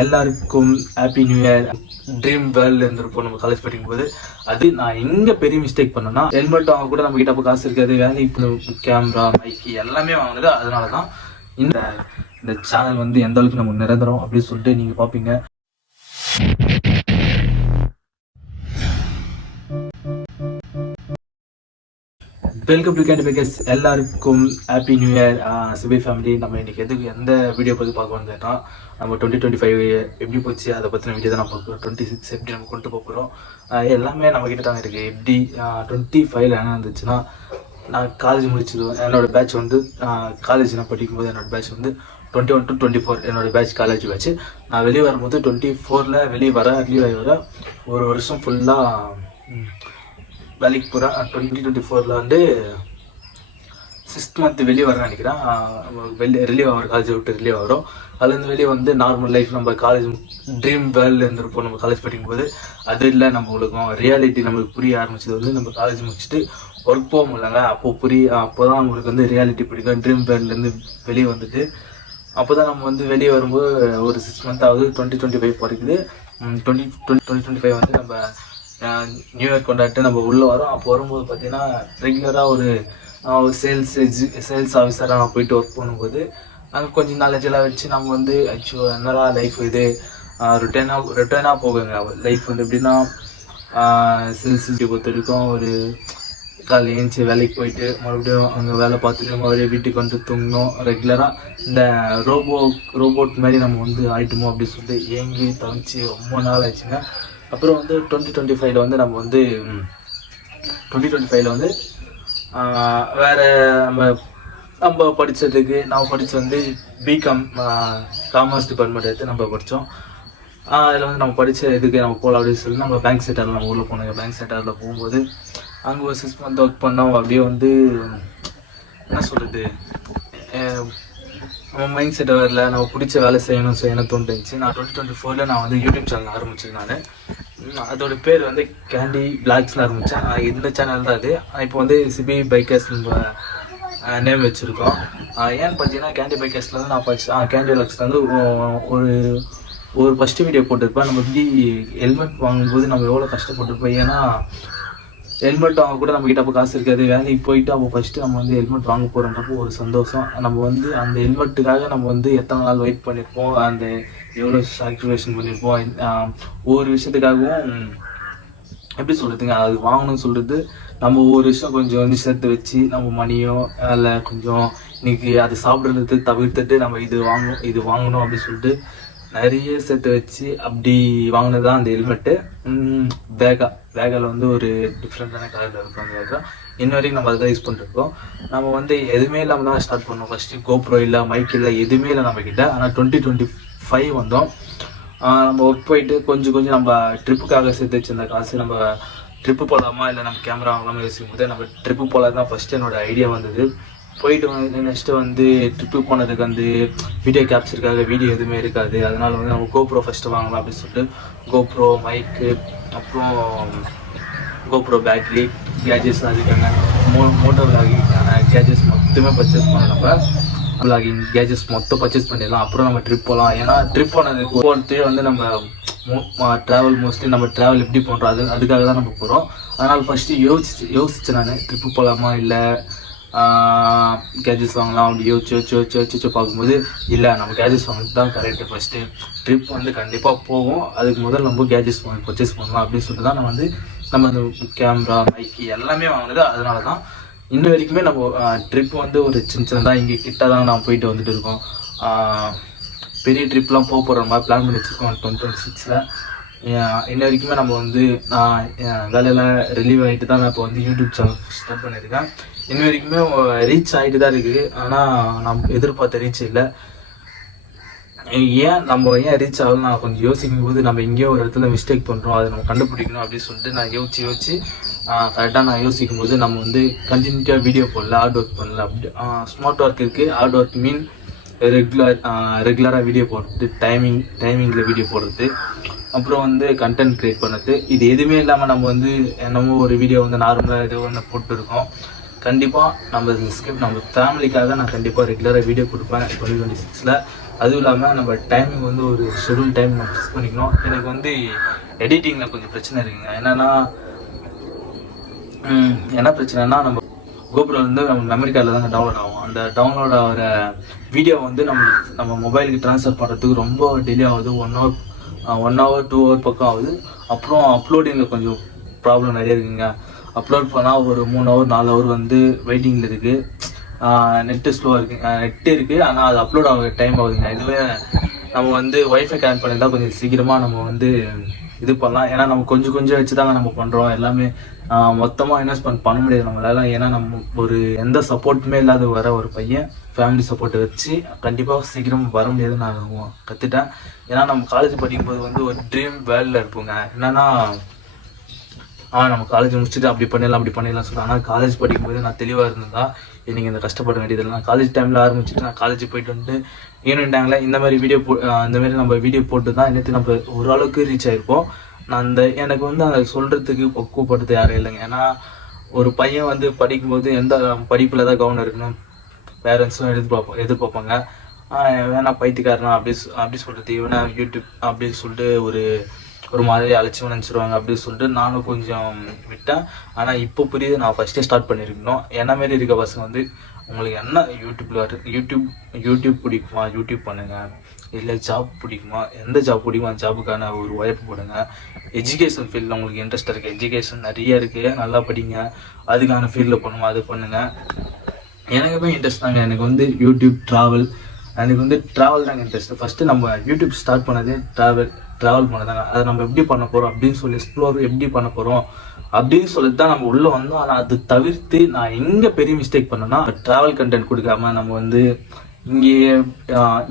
எல்லாருக்கும் happy new year. Dream வேர்ல்ட்ல இருந்திருப்போம் நம்ம காலேஜ் படிக்கும்போது. அது நான் எங்க பெரிய மிஸ்டேக் பண்ணேன்னா, ஹெல்மெட் வாங்க கூட நம்ம கிட்ட அப்போ காசு இருக்காது. வேலைக்கு கேமரா மைக்கு எல்லாமே வாங்கினது. அதனாலதான் இந்த இந்த சேனல் வந்து எந்த அளவுக்கு நம்ம நிரந்தரம் அப்படின்னு சொல்லிட்டு நீங்க பாப்பீங்க. Welcome to Candy Bakers. எல்லாருக்கும் happy new year. CB family, நம்ம இன்னைக்கு எந்த வீடியோ பற்றி பார்க்க வந்தோம்னா, நம்ம 2025 எப்படி போச்சு அதை பற்றின வீடியோ தான் நம்ம பார்க்குறோம். 26 எப்படி நம்ம கொண்டு போகிறோம் எல்லாமே நம்ம கிட்ட தாங்க இருக்குது. எப்படி 25 என்ன இருந்துச்சுன்னா, நான் காலேஜ் முடிச்சது என்னோடய பேட்ச் வந்து காலேஜ் நான் படிக்கும்போது என்னோடய பேட்ச் வந்து 21 to 24 என்னோடய பேட்ச் காலேஜ் பேட்ச். நான் வெளியே வரும்போது 24 வெளியே வர ரிலீவ் ஆகி வர ஒரு வருஷம் ஃபுல்லாக வேலைக்கு போகிறேன். 2024 வந்து 6th month வெளியே வர நினைக்கிறேன். ரிலீவ் ஆகிற காலேஜை விட்டு ரிலீவ் ஆகிறோம். அதுலேருந்து வெளியே வந்து நார்மல் லைஃப் நம்ம காலேஜ் ட்ரீம் வேர்ல்டில் இருந்திருப்போம் நம்ம காலேஜ் படிக்கும்போது. அது இல்லை நம்மளுக்கும் ரியாலிட்டி நம்மளுக்கு புரிய ஆரம்பிச்சது வந்து நம்ம காலேஜ் முடிச்சுட்டு ஒர்க் போக முடியலங்க. அப்போ தான் நம்மளுக்கு வந்து ரியாலிட்டி பிடிக்கும். ட்ரீம் வேர்ல்ட்லேருந்து வெளியே வந்துட்டு அப்போ தான் நம்ம வந்து வெளியே வரும்போது ஒரு 6 month ஆகுது. 2025 பிறகுது. 2025 வந்து நம்ம நியூ இயர் கொண்டாட்டு நம்ம உள்ளே வரோம். அப்போ வரும்போது பார்த்தீங்கன்னா ரெகுலராக ஒரு சேல்ஸ் ஆஃபீஸராக நான் போயிட்டு ஒர்க் பண்ணும்போது அங்கே கொஞ்சம் நாலேஜெல்லாம் வச்சு நம்ம வந்து என்னடா லைஃப் இது ரிட்டர்னாக போகுங்க லைஃப் வந்து எப்படின்னா, சேல்ஸ் பொறுத்த வரைக்கும் ஒரு காலையில் ஏஞ்சி வேலைக்கு போயிட்டு மறுபடியும் அங்கே வேலை பார்த்துட்டு மறுபடியும் வீட்டுக்கு வந்து தூங்கணும். ரெகுலராக இந்த ரோபோட் மாதிரி நம்ம வந்து ஆயிட்டோமோ அப்படின்னு சொல்லிட்டு ஏங்கி தவிச்சு ரொம்ப நாள் ஆச்சுங்க. அப்புறம் வந்து 2025 வந்து நம்ம வந்து 2025 வந்து வேறு நம்ம படித்ததுக்கு நான் படித்தது வந்து பிகாம் காமர்ஸ் டிபார்ட்மெண்ட் எடுத்து நம்ம படித்தோம். அதில் வந்து நம்ம படித்த இதுக்கு நம்ம போகலாம் அப்படின்னு சொல்லி நம்ம பேங்க் செக்டரில் நம்ம ஊரில் போனோங்க. பேங்க் செக்டரில் போகும்போது அங்கே ஒரு 6 month ஒர்க் பண்ணோம். அப்படியே வந்து என்ன சொல்கிறது, நம்ம மைண்ட் செட் வரல, நம்ம பிடிச்ச வேலை செய்யணும் தோணுச்சு. நான் 2024 நான் வந்து யூடியூப் சேனல் ஆரம்பிச்சேன். அதோட பேர் வந்து கேண்டி பிளாக்ஸில் ஆரம்பித்தேன். இந்த சேனல் தான் அது. இப்போ வந்து சிபி பைக்கர்ஸ் நம்ம நேம் வச்சுருக்கோம். ஏன்னு பார்த்தீங்கன்னா கேண்டி பைக்கர்ஸில் வந்து நான் கேண்டி பிளாக்ஸில் வந்து ஒரு ஃபஸ்ட்டு வீடியோ போட்டிருப்பேன். நம்ம எப்படி ஹெல்மெட் வாங்கும்போது நம்ம எவ்வளோ கஷ்டப்பட்டுருப்போம். ஏன்னா ஹெல்மெட் வாங்க கூட நம்ம கிட்ட அப்போ காசு இருக்காது. வேலைக்கு போயிட்டு அப்போ ஃபஸ்ட்டு நம்ம வந்து ஹெல்மெட் வாங்க போகிறோன்றப்போ ஒரு சந்தோஷம். நம்ம வந்து அந்த ஹெல்மெட்டுக்காக நம்ம வந்து எத்தனை நாள் வெயிட் பண்ணியிருப்போம், அந்த எவ்வளோ சாக்ரிஃபைஷன் பண்ணியிருப்போம். ஒவ்வொரு விஷயத்துக்காகவும் எப்படி சொல்கிறதுங்க, அது வாங்கணும்னு சொல்கிறது நம்ம ஒவ்வொரு விஷயம் கொஞ்சம் வந்து சேர்த்து வச்சு நம்ம மணியோ இல்லை கொஞ்சம் இன்னைக்கு அது சாப்பிட்றது தவிர்த்துட்டு நம்ம இது வாங்கணும் அப்படின்னு சொல்லிட்டு நிறைய சேர்த்து வச்சு அப்படி வாங்கினது தான் அந்த ஹெல்மெட்டு. வேகாவில் வந்து ஒரு டிஃப்ரெண்ட்டான கலரில் இருக்கும் அந்த வேகா. இன்ன வரைக்கும் நம்ம அதுதான் யூஸ் பண்ணிருக்கோம். நம்ம வந்து எதுவுமே இல்லாமல் தான் ஸ்டார்ட் பண்ணோம். ஃபஸ்ட்டு கோப்ரோ இல்லை, மைக் இல்லை, எதுவுமே இல்லை நம்மக்கிட்ட. ஆனால் 2025 வந்தோம். நம்ம ஒர்க் போயிட்டு கொஞ்சம் நம்ம ட்ரிப்புக்காக சேர்த்து வச்சிருந்த காசு நம்ம ட்ரிப்பு போகலாமா இல்லை நம்ம கேமரா வாங்கலாமா யோசிக்கும் போது நம்ம ட்ரிப்பு போகலாம் தான் ஃபஸ்ட்டு என்னோடய ஐடியா வந்தது. போயிட்டு வந்து நெக்ஸ்ட்டு வந்து ட்ரிப்பு போனதுக்கு வந்து வீடியோ கேப்சருக்காக வீடியோ எதுவுமே இருக்காது. அதனால் வந்து நம்ம கோப்ரோ ஃபஸ்ட்டு வாங்கலாம் அப்படின்னு சொல்லிட்டு கோப்ரோ மைக்கு அப்புறம் கோப்ரோ பேட்ரி கேஜெட்ஸ்லாம் இருக்காங்க. மோட்டோ விளாகிங்கான கேஜெட்ஸ் மொத்தமே பர்ச்சேஸ் பண்ண நம்ம விளாகிங் கேஜெட்ஸ் மொத்தம் பர்ச்சேஸ் பண்ணிடலாம். அப்புறம் நம்ம ட்ரிப் போகலாம். ஏன்னா ட்ரிப் போனதுக்கு ஒவ்வொருத்தையும் வந்து நம்ம ட்ராவல் மோஸ்ட்லி நம்ம ட்ராவல் எப்படி பண்ணுறோம் அதுக்காக தான் நம்ம போகிறோம். அதனால் ஃபஸ்ட்டு யோசிச்சேன் நான் ட்ரிப்பு போகலாமா இல்லை கேஜெட்ஸ் வாங்கலாம் அப்படி யோசிச்சு பார்க்கும்போது இல்லை நம்ம கேஜெட்ஸ் வாங்கிட்டு தான் கரெக்டு. ஃபஸ்ட்டு ட்ரிப் வந்து கண்டிப்பாக போவோம், அதுக்கு முதல்ல நம்ம கேஜெட்ஸ் வாங்கி பர்ச்சேஸ் பண்ணலாம் அப்படின்னு சொல்லிட்டு தான் நம்ம அந்த கேமரா மைக்கு எல்லாமே வாங்கினது. அதனால தான் இன்ன வரைக்குமே நம்ம ட்ரிப் வந்து ஒரு சின்னதாக இங்கே கிட்ட தான் நான் போயிட்டு வந்துட்டு இருக்கோம். பெரிய ட்ரிப்லாம் போகிற மாதிரி பிளான் பண்ணி வச்சுருக்கோம் 2026. இன்ன வரைக்குமே நம்ம வந்து வேலையெல்லாம் ரிலீவ் ஆகிட்டு தான் நான் இப்போ வந்து யூடியூப் சேனல் ஸ்டார்ட் பண்ணியிருக்கேன். இன்ன வரைக்குமே ரீச் ஆகிட்டு தான் இருக்குது. ஆனால் நம்ம எதிர்பார்த்த ரீச் இல்லை. நம்ம ஏன் ரீச் ஆகலாம் நான் கொஞ்சம் யோசிக்கும் போது நம்ம எங்கேயோ ஒரு இடத்துல மிஸ்டேக் பண்ணுறோம், அதை நம்ம கண்டுபிடிக்கணும் அப்படின்னு சொல்லிட்டு நான் யோசிச்சு கரெக்டாக நான் யோசிக்கும் போது நம்ம வந்து கண்டினியூட்டியாக வீடியோ போடல, ஹார்ட் ஒர்க் பண்ணல. அப்படி ஸ்மார்ட் ஒர்க் இருக்குது, ஹார்ட் ஒர்க் மீன் ரெகுலராக வீடியோ போடுறது, டைமிங்கில் வீடியோ போடுறது, அப்புறம் வந்து கண்டென்ட் க்ரியேட் பண்ணுறது. இது எதுவுமே இல்லாமல் நம்ம வந்து என்னமோ ஒரு வீடியோ வந்து நார்மலாக ஏதோ ஒன்று போட்டுருக்கோம். கண்டிப்பாக நம்ம ஃபேமிலிக்காக நான் கண்டிப்பாக ரெகுலராக வீடியோ கொடுப்பேன் 2026. அதுவும் இல்லாமல் நம்ம டைமிங் வந்து ஒரு ஷெடியூல் டைம் நம்ம ஃபிக்ஸ் பண்ணிக்கணும். எனக்கு வந்து எடிட்டிங்கில் கொஞ்சம் பிரச்சனை இருக்குங்க. என்ன பிரச்சனைனா நம்ம கோபுரம் வந்து நம்ம மெமரி கார்டில் தாங்க டவுன்லோட் ஆகும். அந்த டவுன்லோட் ஆகிற வீடியோ வந்து நம்ம மொபைலுக்கு ட்ரான்ஸ்ஃபர் பண்ணுறதுக்கு ரொம்ப டிலே ஆகுது. 1 hour 2 hour பக்கம் ஆகுது. அப்புறம் அப்லோடிங்கில் கொஞ்சம் ப்ராப்ளம் நிறைய இருக்குங்க. அப்லோட் பண்ணால் ஒரு 3 hour 4 hour வந்து வெயிட்டிங்கில் இருக்குது. நெட்டு ஸ்லோவாக இருக்குது, நெட்டு இருக்குது, ஆனால் அது அப்லோட் ஆக டைம் ஆகுதுங்க. இதுவே நம்ம வந்து ஒய்ஃபை கனெக்ட் பண்ணியிருந்தால் கொஞ்சம் சீக்கிரமாக நம்ம வந்து இது பண்ணலாம். ஏன்னா நம்ம கொஞ்சம் வச்சு தாங்க நம்ம பண்ணுறோம் எல்லாமே. மொத்தமாக இன்வெஸ்ட்மெண்ட் பண்ண முடியாது நம்மளால. ஏன்னா நம்ம ஒரு எந்த சப்போர்ட்டுமே இல்லாத வர ஒரு பையன் ஃபேமிலி சப்போர்ட்டை வச்சு கண்டிப்பாக சீக்கிரம் வர முடியாதுன்னு நான் கற்றுட்டேன். ஏன்னா நம்ம காலேஜ் படிக்கும்போது வந்து ஒரு ட்ரீம் வேர்ல்டில் இருப்போங்க. என்னன்னா நம்ம காலேஜ் முடிச்சுட்டு அப்படி பண்ணிடலாம் சொல்லுவேன். ஆனால் காலேஜ் படிக்கும்போது நான் தெளிவாக இருந்ததா எனக்கு இந்த கஷ்டப்பட வேண்டியதில்லை. நான் காலேஜ் டைமில் ஆரம்பிச்சுட்டு நான் காலேஜ் போயிட்டு வந்துட்டு ஈவினிங் இந்த மாதிரி நம்ம வீடியோ போட்டு தான் நேற்று நம்ம ஓரளவுக்கு ரீச் ஆகிருப்போம். எனக்கு வந்து அதை சொல்கிறதுக்கு பக்குவப்படுறது யாரும் இல்லைங்க. ஏன்னா ஒரு பையன் வந்து படிக்கும்போது எந்த படிப்பில் தான் கவனம் இருக்கணும் பேரண்ட்ஸும் எதிர்பார்ப்பாங்க. வேணா பைத்தியக்காரனா அப்படி சொல்கிறது, இவனா யூடியூப் அப்படின்னு சொல்லிட்டு ஒரு மாதிரி அலட்சியம் நினச்சிருவாங்க அப்படின்னு சொல்லிட்டு நானும் கொஞ்சம் விட்டேன். ஆனால் இப்போ புரியுது, நான் ஃபஸ்ட்டே ஸ்டார்ட் பண்ணியிருக்கணும். என்ன மாரி இருக்க பசங்க வந்து உங்களுக்கு என்ன யூடியூப் பிடிக்குமா, யூடியூப் பண்ணுங்கள். இல்லை ஜாப் பிடிக்குமா, எந்த ஜாப் பிடிக்குமா அந்த ஜாபுக்கான ஒரு உழைப்பு போடுங்க. எஜுகேஷன் ஃபீல்டில் உங்களுக்கு இன்ட்ரெஸ்ட் இருக்குது, எஜுகேஷன் நிறைய இருக்குது, நல்லா படிங்க. அதுக்கான ஃபீல்டில் பண்ணுமா அது பண்ணுங்கள். எனக்குமே இன்ட்ரெஸ்ட் தாங்க. எனக்கு வந்து யூடியூப் ட்ராவல் தாங்க இன்ட்ரெஸ்ட். ஃபஸ்ட்டு நம்ம யூடியூப் ஸ்டார்ட் பண்ணதே ட்ராவல் பண்ணதாங்க. அதை நம்ம எப்படி பண்ண போகிறோம் அப்படின்னு சொல்லி எக்ஸ்ப்ளோர் எப்படி பண்ண போகிறோம் அப்படின்னு சொல்லிட்டு தான் நம்ம உள்ளே வந்தோம். ஆனால் அது தவிர்த்து நான் எங்கே பெரிய மிஸ்டேக் பண்ணேன்னா, ட்ராவல் கண்டென்ட் கொடுக்காம நம்ம வந்து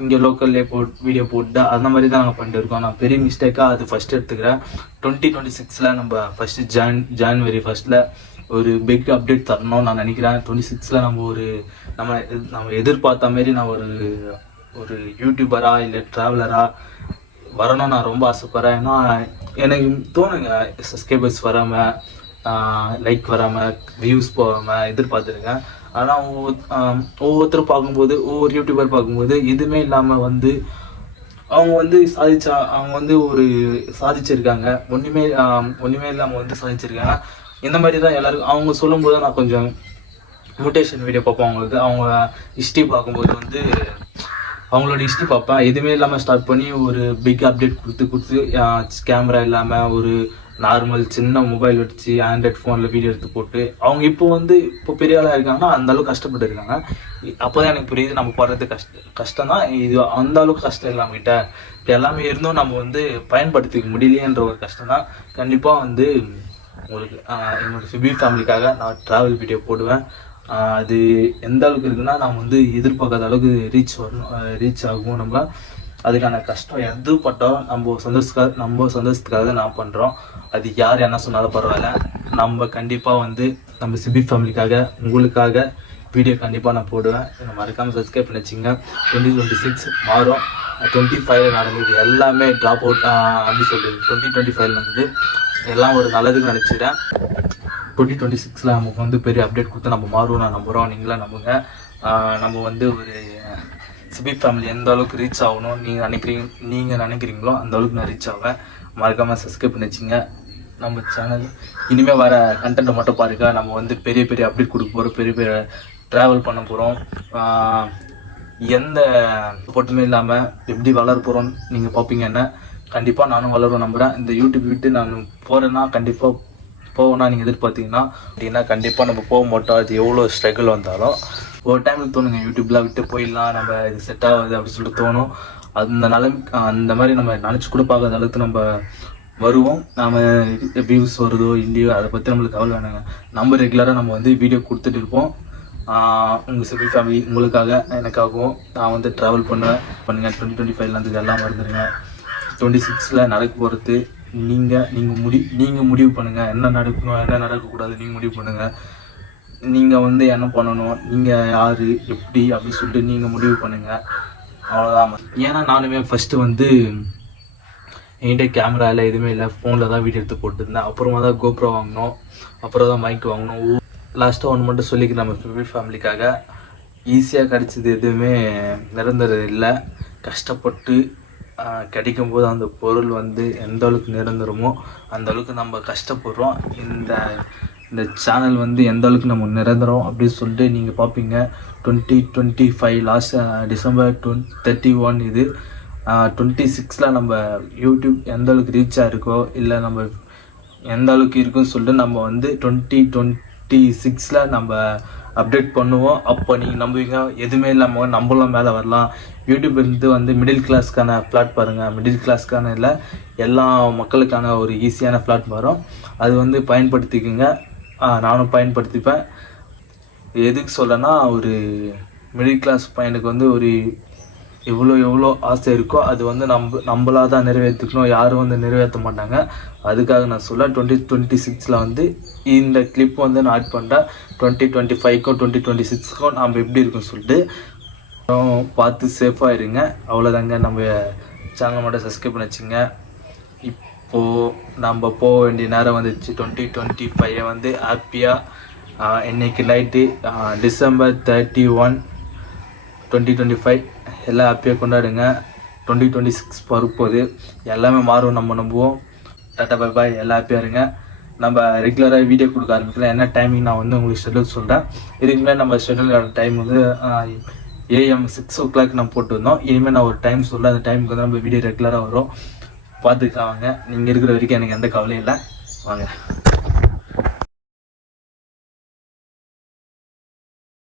இங்கே லோக்கல்லே வீடியோ போட்டு அந்த மாதிரி தான் நாங்கள் பண்ணிட்டு இருக்கோம். நான் பெரிய மிஸ்டேக்காக அது ஃபஸ்ட்டு எடுத்துக்கிறேன். 2026 நம்ம ஃபஸ்ட்டு ஜான்வரி 1 ஒரு பிக் அப்டேட் தரணும்னு நான் நினைக்கிறேன். 26 நம்ம எதிர்பார்த்த மாரி நான் ஒரு யூடியூபராக இல்லை ட்ராவலராக வரணும்னு நான் ரொம்ப ஆசைப்பட்றேன். ஏன்னா எனக்கு தோணுங்க, சப்ஸ்கிரைபர்ஸ் வராமல், லைக் வராமல், வியூஸ் போகாமல் எதிர்பார்த்துருக்கேன். ஆனால் ஒவ்வொருத்தரும் பார்க்கும்போது, ஒவ்வொரு யூடியூபர் பார்க்கும்போது எதுவுமே இல்லாமல் வந்து அவங்க வந்து சாதிச்சிருக்காங்க. ஒன்றுமே இல்லாமல் வந்து சாதிச்சிருக்காங்க. இந்த மாதிரி தான் எல்லாருக்கும் அவங்க சொல்லும்போது நான் கொஞ்சம் மோட்டிவேஷன் வீடியோ பார்ப்போம். அவங்க ஹிஸ்ட்ரி பார்க்கும்போது வந்து அவங்களோட ஹிஸ்ட்ரி பார்ப்பேன். எதுவுமே இல்லாமல் ஸ்டார்ட் பண்ணி ஒரு பிக் அப்டேட் கொடுத்து கேமரா இல்லாமல் ஒரு நார்மல் சின்ன மொபைல் வச்சு ஆண்ட்ராய்ட் ஃபோனில் வீடியோ எடுத்து போட்டு அவங்க இப்போ பெரிய ஆளாக இருக்காங்கன்னா அந்த அளவுக்கு கஷ்டப்பட்டு இருக்காங்க. அப்போ தான் எனக்கு புரியுது நம்ம போடுறது கஷ்டம் தான். இது அந்த அளவுக்கு கஷ்டம் இல்லை நம்மகிட்ட. இப்போ எல்லாமே இருந்தும் நம்ம வந்து பயன்படுத்திக்க முடியலையன்ற ஒரு கஷ்டம் தான். கண்டிப்பாக வந்து உங்களுக்கு என்னோட சிபி ஃபேமிலிக்காக நான் ட்ராவல் வீடியோ போடுவேன். அது எந்த அளவுக்கு இருக்குன்னா நம்ம வந்து எதிர்பார்க்காத அளவுக்கு ரீச் ஆகும். நம்ம அதுக்கான கஷ்டம் எது பட்டாலும் நம்ம சந்தோஷத்துக்காக நான் பண்ணுறோம். அது யார் என்ன சொன்னாலும் பரவாயில்ல. நம்ம கண்டிப்பாக வந்து நம்ம சிபி ஃபேமிலிக்காக உங்களுக்காக வீடியோ கண்டிப்பாக நான் போடுவேன். மறக்காமல் சப்ஸ்கிரைப் பண்ணி வச்சுங்க. 2026 மாறும். 25 நடந்தது எல்லாமே ட்ராப் அவுட் அப்படி சொல்லுது. 2025 வந்து எல்லாம் ஒரு நல்லதுக்கு நினச்சிக்கிறேன். 2026 நமக்கு வந்து பெரிய அப்டேட் கொடுத்து நம்ம மாறுவோம் நான் நம்புகிறோம். நீங்களாம் நம்புங்க. நம்ம வந்து ஒரு சிபி ஃபேமிலி எந்த அளவுக்கு ரீச் ஆகணும் நீங்கள் நினைக்கிறீங்களோ அந்த அளவுக்கு நான் ரீச் ஆவேன். மறக்காமல் சப்ஸ்கிரைப் பண்ணி வச்சுங்க. நம்ம சேனல் இனிமேல் வர கண்டென்ட்டை மட்டும் பாருங்க. நம்ம வந்து பெரிய அப்டேட் கொடுக்க போகிறோம், பெரிய ட்ராவல் பண்ண போகிறோம். எந்த போட்டுமே இல்லாமல் எப்படி வளர போகிறோம் நீங்கள் பார்ப்பீங்க. என்ன கண்டிப்பாக நானும் வளரும் நம்புகிறேன். இந்த யூடியூப் விட்டு நான் போகிறேன்னா கண்டிப்பாக போவோம்னா நீங்கள் எதிர்பார்த்தீங்கன்னா அப்படின்னா கண்டிப்பாக நம்ம போக மாட்டோம். அது எவ்வளோ ஸ்ட்ரகிள் வந்தாலும் ஒரு டைமுக்கு தோணுங்க, யூடியூப்லாம் விட்டு போயிடலாம், நம்ம இது செட் ஆகுது அப்படின்னு சொல்லிட்டு தோணும். அந்த மாதிரி நம்ம நினச்சி கூட பார்க்காத அளவுக்கு நம்ம வருவோம். நம்ம வியூஸ் வருதோ இல்லையோ அதை பற்றி நம்மளுக்கு கவலை வேணாங்க. நம்ம ரெகுலராக நம்ம வந்து வீடியோ கொடுத்துட்டு இருப்போம். உங்கள் சிபி ஃபேமிலி உங்களுக்காக எனக்காகவும் நான் வந்து ட்ராவல் பண்ணுங்கள். 2025 எல்லாம் மறந்துடுங்க. 26 நடக்க போகிறது நீங்கள் முடிவு பண்ணுங்கள். என்ன நடக்கணும் என்ன நடக்கக்கூடாது நீங்கள் முடிவு பண்ணுங்கள். நீங்கள் வந்து என்ன பண்ணணும், நீங்கள் யார் எப்படி அப்படின்னு சொல்லிட்டு நீங்கள் முடிவு பண்ணுங்கள். அவ்வளோதான். ஏன்னா நானுமே ஃபஸ்ட்டு வந்து என்கிட்ட கேமரா இல்லை, எதுவுமே இல்லை, ஃபோனில் தான் வீடியோ எடுத்து போட்டுருந்தேன். அப்புறமா தான் கோப்ரோ வாங்கினோம், அப்புறம் தான் மைக் வாங்கினோம். லாஸ்ட்டாக ஒன்று மட்டும் சொல்லிக்கிறேன் நம்ம ஃபேமிலிக்காக. ஈஸியாக கிடைச்சது எதுவுமே நிரந்தரம் இல்லை. கஷ்டப்பட்டு கிடைக்கும்போது அந்த பொருள் வந்து எந்த அளவுக்கு நிரந்தரமோ அந்த அளவுக்கு நம்ம கஷ்டப்படுறோம். இந்த இந்த சேனல் வந்து எந்த அளவுக்கு நம்ம நிரந்தரம் அப்படின்னு சொல்லிட்டு நீங்கள் பார்ப்பீங்க. 2025 லாஸ்ட் டிசம்பர் 31 இது 26ல் நம்ம யூடியூப் எந்த அளவுக்கு ரீச் ஆகிருக்கோ இல்லை நம்ம எந்த அளவுக்கு இருக்குன்னு சொல்லிட்டு நம்ம வந்து 2026ல் நம்ம அப்டேட் பண்ணுவோம். அப்போ நீங்கள் நம்புவீங்க எதுவுமே இல்லாமல் நம்மளும் மேலே வரலாம். யூடியூப் இருந்து வந்து மிடில் கிளாஸ்க்கான பிளாட் பாருங்கள். மிடில் கிளாஸ்க்கான இல்லை, எல்லா மக்களுக்கான ஒரு ஈஸியான பிளாட் வரும். அது வந்து பயன்படுத்திக்கோங்க. நானும் பயன்படுத்திப்பேன். எதுக்கு சொல்லனா, ஒரு மிடில் கிளாஸ் பையனுக்கு வந்து ஒரு எவ்வளோ ஆசை இருக்கோ அது வந்து நம்மளாக தான் நிறைவேற்றிக்கணும். யாரும் வந்து நிறைவேற்ற மாட்டாங்க. அதுக்காக நான் சொல்ல 2026ல் வந்து இந்த கிளிப் வந்து நான் ஆட் பண்ணுறேன். 2025க்கும் 2026க்கும் நம்ம எப்படி இருக்குன்னு சொல்லிட்டு பார்த்து சேஃபாக இருங்க. அவ்வளோதாங்க. நம்ம சேனலை மட்டும் சப்ஸ்கிரைப் பண்ணி வச்சுங்க. இப்போது நம்ம போக வேண்டிய நேரம் வந்துச்சு. 2025 வந்து ஹாப்பியாக இன்னைக்கு நைட்டு டிசம்பர் 31 2025 எல்லாம் ஹாப்பியாக கொண்டாடுங்க. 2026 பருப்போது எல்லாமே மாறும், நம்ம நம்புவோம். டாட்டா பை பாய், எல்லாம் ஹாப்பியாக இருங்க. நம்ம ரெகுலராக வீடியோ கொடுக்க ஆரம்பிக்கலாம். என்ன டைமிங் நான் வந்து உங்களுக்கு ஷெட்யூல் சொல்கிறேன். இதுக்கு முன்னாடி நம்ம ஷெட்யூல் டைம் வந்து AM 6 o'clock நம்ம போட்டுருந்தோம். இனிமேல் நான் ஒரு டைம் சொல்ல, அந்த டைமுக்கு வந்து நம்ம வீடியோ ரெகுலராக வரும். பார்த்துக்கலாம் வாங்க. நீங்கள் இருக்கிற வரைக்கும் எனக்கு எந்த கவலையும் இல்லை. வாங்க.